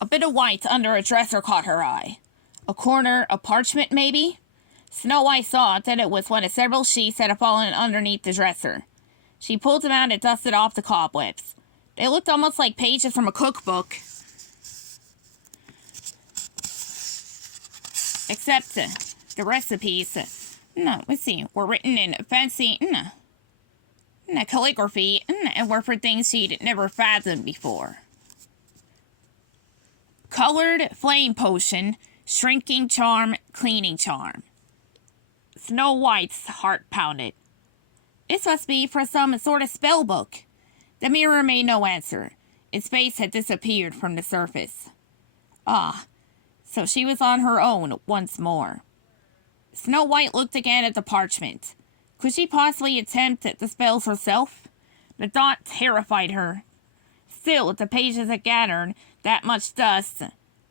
A bit of white under a dresser caught her eye. A corner of parchment, maybe? Snow White thought that it was one of several sheets that had fallen underneath the dresser. She pulled them out and dusted off the cobwebs. They looked almost like pages from a cookbook. Except the recipes, were written in fancy calligraphy and were for things she'd never fathomed before. Colored flame potion, shrinking charm, cleaning charm. Snow White's heart pounded. This must be for some sort of spell book. The mirror made no answer. Its face had disappeared from the surface. Ah, so she was on her own once more. Snow White looked again at the parchment. Could she possibly attempt the spells herself? The thought terrified her. Still, if the pages had gathered that much dust,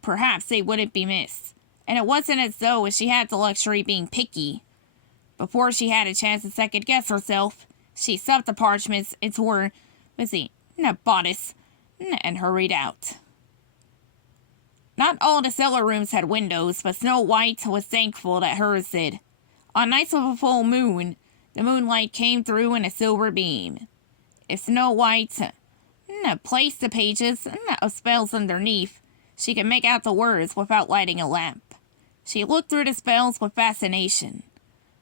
perhaps they wouldn't be missed. And it wasn't as though she had the luxury of being picky. Before she had a chance to second-guess herself, she stuffed the parchments into her, bodice, and hurried out. Not all the cellar rooms had windows, but Snow White was thankful that hers did. On nights with a full moon, the moonlight came through in a silver beam. If Snow White placed the pages of spells underneath, she could make out the words without lighting a lamp. She looked through the spells with fascination.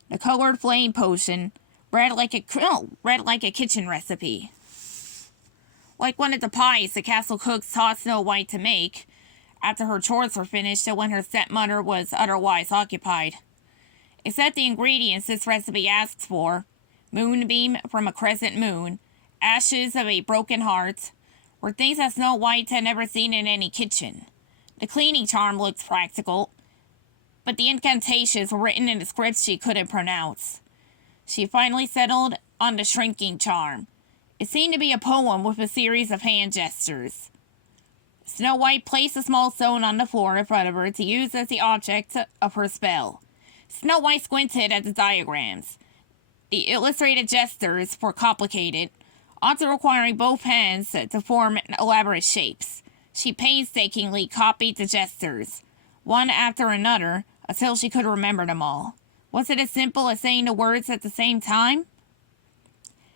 The colored flame potion read like a kitchen recipe. Like one of the pies the castle cooks taught Snow White to make after her chores were finished and when her stepmother was otherwise occupied. Except the ingredients this recipe asks for: moonbeam from a crescent moon, ashes of a broken heart, were things that Snow White had never seen in any kitchen. The cleaning charm looked practical, but the incantations were written in a script she couldn't pronounce. She finally settled on the shrinking charm. It seemed to be a poem with a series of hand gestures. Snow White placed a small stone on the floor in front of her to use as the object of her spell. Snow White squinted at the diagrams. The illustrated gestures were complicated, often requiring both hands to form elaborate shapes. She painstakingly copied the gestures, one after another, until she could remember them all. Was it as simple as saying the words at the same time?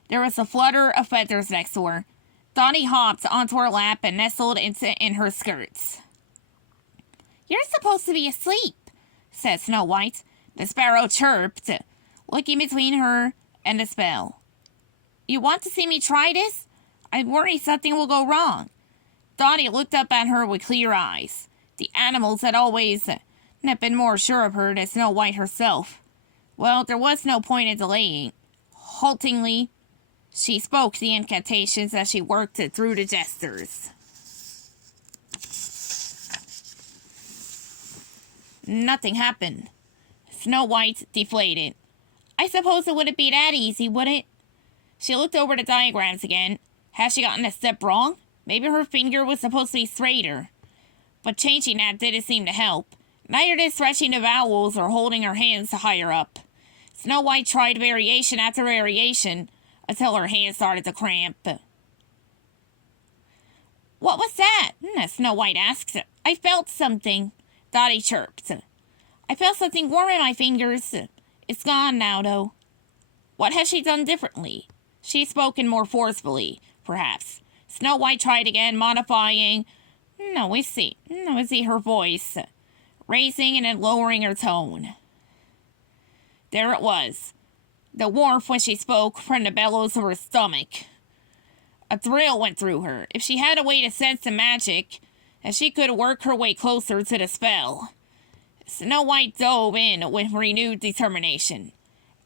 There was a flutter of feathers next to her. Dottie hopped onto her lap and nestled in her skirts. "You're supposed to be asleep," said Snow White. The sparrow chirped, looking between her and the spell. "You want to see me try this? I worry something will go wrong." Dottie looked up at her with clear eyes. The animals had always been more sure of her than Snow White herself. Well, there was no point in delaying. Haltingly, she spoke the incantations as she worked through the gestures. Nothing happened. Snow White deflated. "I suppose it wouldn't be that easy, would it?" She looked over the diagrams again. Had she gotten a step wrong? Maybe her finger was supposed to be straighter. But changing that didn't seem to help. Neither did stretching the vowels or holding her hands higher up. Snow White tried variation after variation until her hands started to cramp. "What was that?" Snow White asked. "I felt something," Dottie chirped. "I felt something warm in my fingers. It's gone now, though." What had she done differently? She had spoken more forcefully, perhaps. Snow White tried again, modifying her voice, raising and then lowering her tone. There it was, the warmth when she spoke from the bellows of her stomach. A thrill went through her. If she had a way to sense the magic, and she could work her way closer to the spell. Snow White dove in with renewed determination.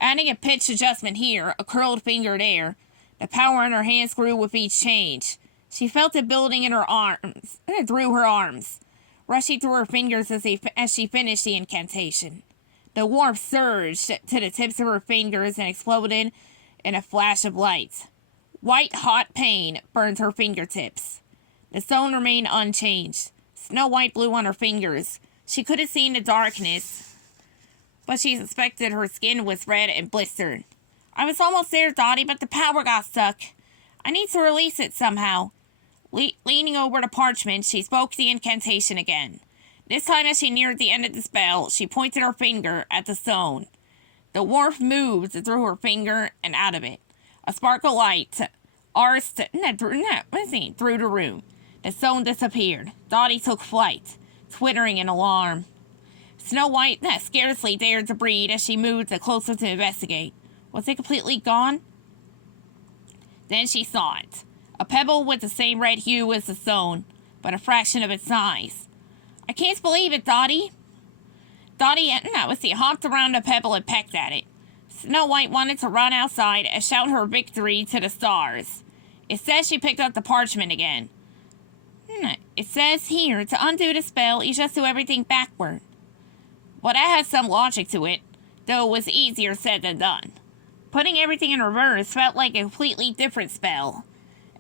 Adding a pitch adjustment here, a curled finger there, the power in her hands grew with each change. She felt it building in her arms, through her arms, rushing through her fingers as she finished the incantation. The warmth surged to the tips of her fingers and exploded in a flash of light. White-hot pain burned her fingertips. The stone remained unchanged. Snow White blew on her fingers. She could have seen the darkness, but she suspected her skin was red and blistered. "I was almost there, Dottie, but the power got stuck. I need to release it somehow." Leaning over the parchment, she spoke the incantation again. This time, as she neared the end of the spell, she pointed her finger at the stone. The warp moved through her finger and out of it. A spark of light arced through the room. The stone disappeared. Dottie took flight, twittering in alarm. Snow White scarcely dared to breathe as she moved closer to investigate. Was it completely gone? Then she saw it. A pebble with the same red hue as the stone, but a fraction of its size. I can't believe it, Dottie. Dottie hopped around the pebble and pecked at it. Snow White wanted to run outside and shout her victory to the stars. It says she picked up the parchment again. It says here, to undo the spell, you just do everything backward. Well, that has some logic to it, though it was easier said than done. Putting everything in reverse felt like a completely different spell.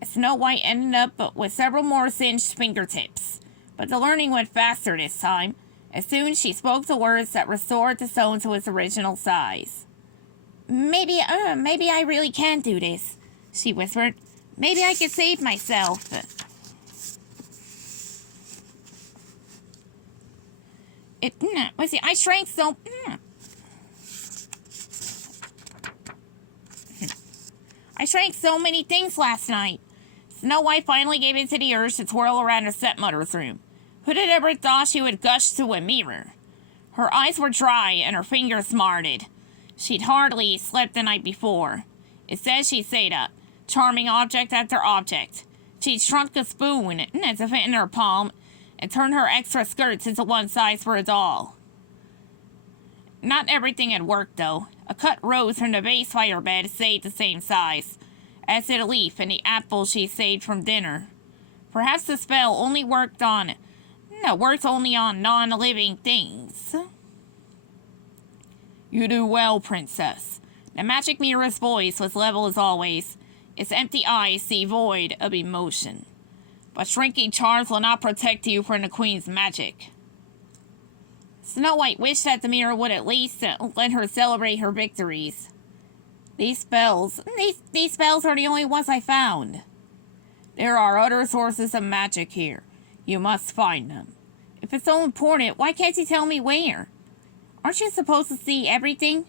Snow White ended up with several more singed fingertips, but the learning went faster this time. As soon she spoke the words that restored the stone to its original size. Maybe I really can do this, she whispered. Maybe I can save myself. I shrank so... I shrank so many things last night. Snow White finally gave in to the urge to twirl around her stepmother's room. Who had ever thought she would gush to a mirror? Her eyes were dry and her fingers smarted. She'd hardly slept the night before. It says she stayed up, charming object after object. She'd shrunk a spoon to fit in her palm and turned her extra skirts into one size for a doll. Not everything had worked, though. A cut rose from the base by her bed stayed the same size, as did a leaf and the apple she saved from dinner. Perhaps the spell only worked only on non-living things. You do well, princess. The magic mirror's voice was level as always, its empty eyes devoid of emotion. But shrinking charms will not protect you from the queen's magic. Snow White wished that the mirror would at least let her celebrate her victories. These spells are the only ones I found. There are other sources of magic here. You must find them. If it's so important, why can't you tell me where? Aren't you supposed to see everything?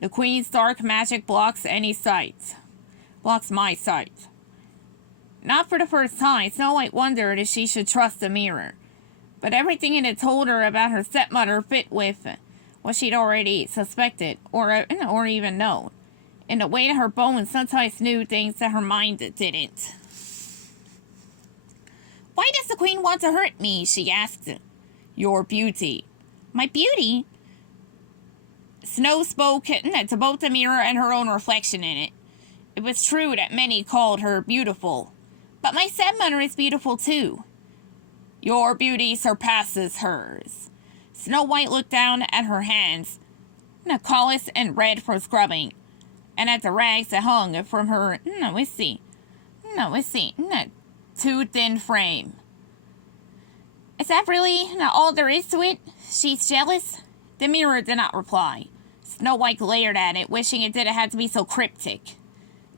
The queen's dark magic blocks any sight. Blocks my sight. Not for the first time, Snow White wondered if she should trust the mirror. But everything it had told her about her stepmother fit with what she'd already suspected, or even known, in the way that her bones sometimes knew things that her mind didn't. Why does the queen want to hurt me? She asked. Your beauty. My beauty? Snow spoke to both the mirror and her own reflection in it. It was true that many called her beautiful, but my stepmother is beautiful too. Your beauty surpasses hers. Snow White looked down at her hands, callous and red from scrubbing, and at the rags that hung from her, too thin frame. Is that really not all there is to it? She's jealous? The mirror did not reply. Snow White glared at it, wishing it didn't have to be so cryptic.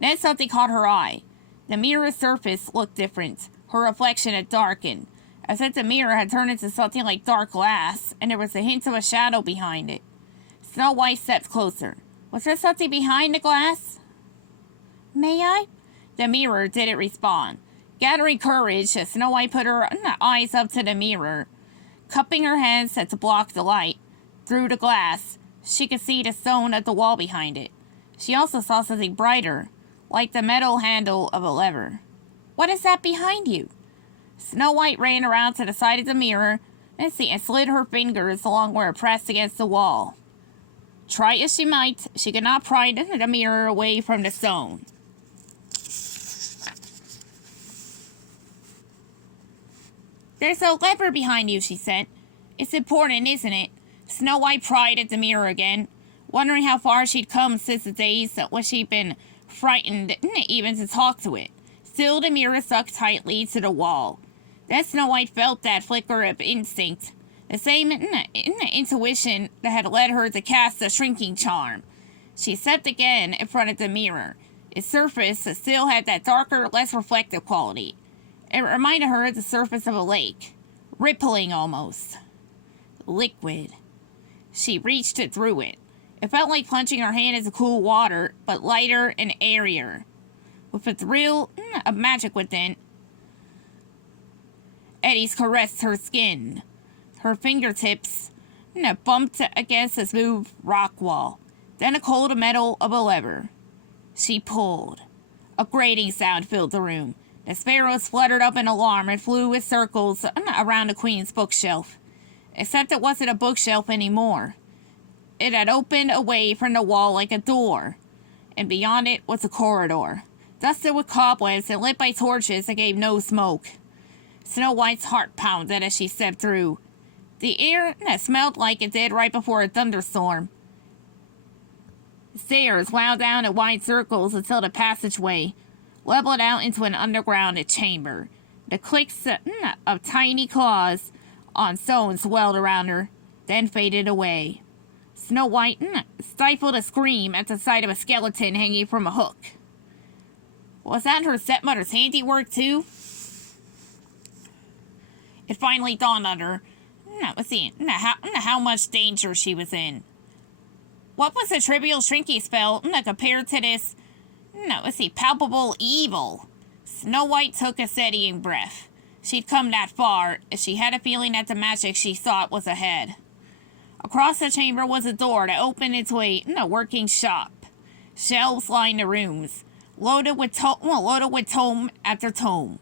Then something caught her eye. The mirror's surface looked different. Her reflection had darkened, as if the mirror had turned into something like dark glass, and there was a hint of a shadow behind it. Snow White stepped closer. Was there something behind the glass? May I? The mirror didn't respond. Gathering courage, Snow White put her eyes up to the mirror. Cupping her hands to block the light, through the glass, she could see the stone at the wall behind it. She also saw something brighter, like the metal handle of a lever. What is that behind you? Snow White ran around to the side of the mirror and slid her fingers along where it pressed against the wall. Try as she might, she could not pry the mirror away from the stone. There's a lever behind you, she said. It's important, isn't it? Snow White pried at the mirror again, wondering how far she'd come since the days when she'd been frightened even to talk to it. Still, the mirror stuck tightly to the wall. Then Snow White felt that flicker of instinct, the same intuition that had led her to cast the shrinking charm. She stepped again in front of the mirror. Its surface still had that darker, less reflective quality. It reminded her of the surface of a lake, rippling almost. Liquid. She reached it through it. It felt like plunging her hand into cool water, but lighter and airier, with a thrill of magic within. Eddies caressed her skin. Her fingertips bumped against a smooth rock wall, then a cold metal of a lever. She pulled. A grating sound filled the room. The sparrows fluttered up in alarm and flew in circles around the queen's bookshelf. Except it wasn't a bookshelf anymore. It had opened away from the wall like a door, and beyond it was a corridor, dusted with cobwebs and lit by torches that gave no smoke. Snow White's heart pounded as she stepped through. The air smelled like it did right before a thunderstorm. Stairs wound down in wide circles until the passageway leveled out into an underground chamber. The clicks of tiny claws on stone swelled around her, then faded away. Snow White stifled a scream at the sight of a skeleton hanging from a hook. Was that her stepmother's handiwork, too? It finally dawned on her how much danger she was in. What was a trivial shrinking spell compared to this, palpable evil? Snow White took a steadying breath. She'd come that far, if she had a feeling that the magic she sought was ahead. Across the chamber was a door that opened into a working shop. Shelves lined the rooms, loaded with tome after tome.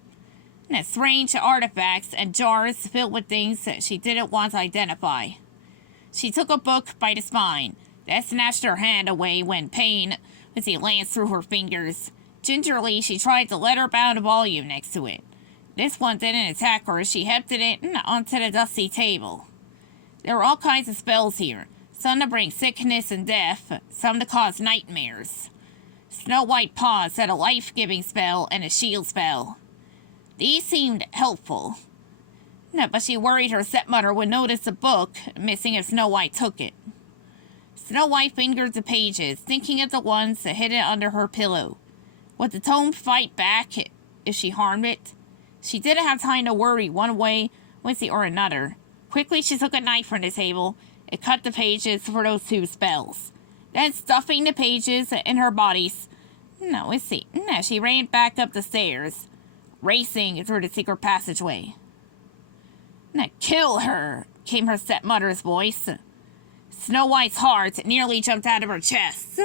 Strange artifacts and jars filled with things that she didn't want to identify. She took a book by the spine, then snatched her hand away when pain lanced through her fingers. Gingerly, she tried the leather-bound volume next to it. This one didn't attack her as she hefted it onto the dusty table. There were all kinds of spells here, some to bring sickness and death, some to cause nightmares. Snow White paused at a life-giving spell and a shield spell. These seemed helpful, but she worried her stepmother would notice the book missing if Snow White took it. Snow White fingered the pages, thinking of the ones hidden under her pillow. Would the tome fight back if she harmed it? She didn't have time to worry one way or another. Quickly, she took a knife from the table and cut the pages for those two spells. Then, stuffing the pages in her body, she ran back up the stairs, racing through the secret passageway. "Kill her," came her stepmother's voice. Snow White's heart nearly jumped out of her chest.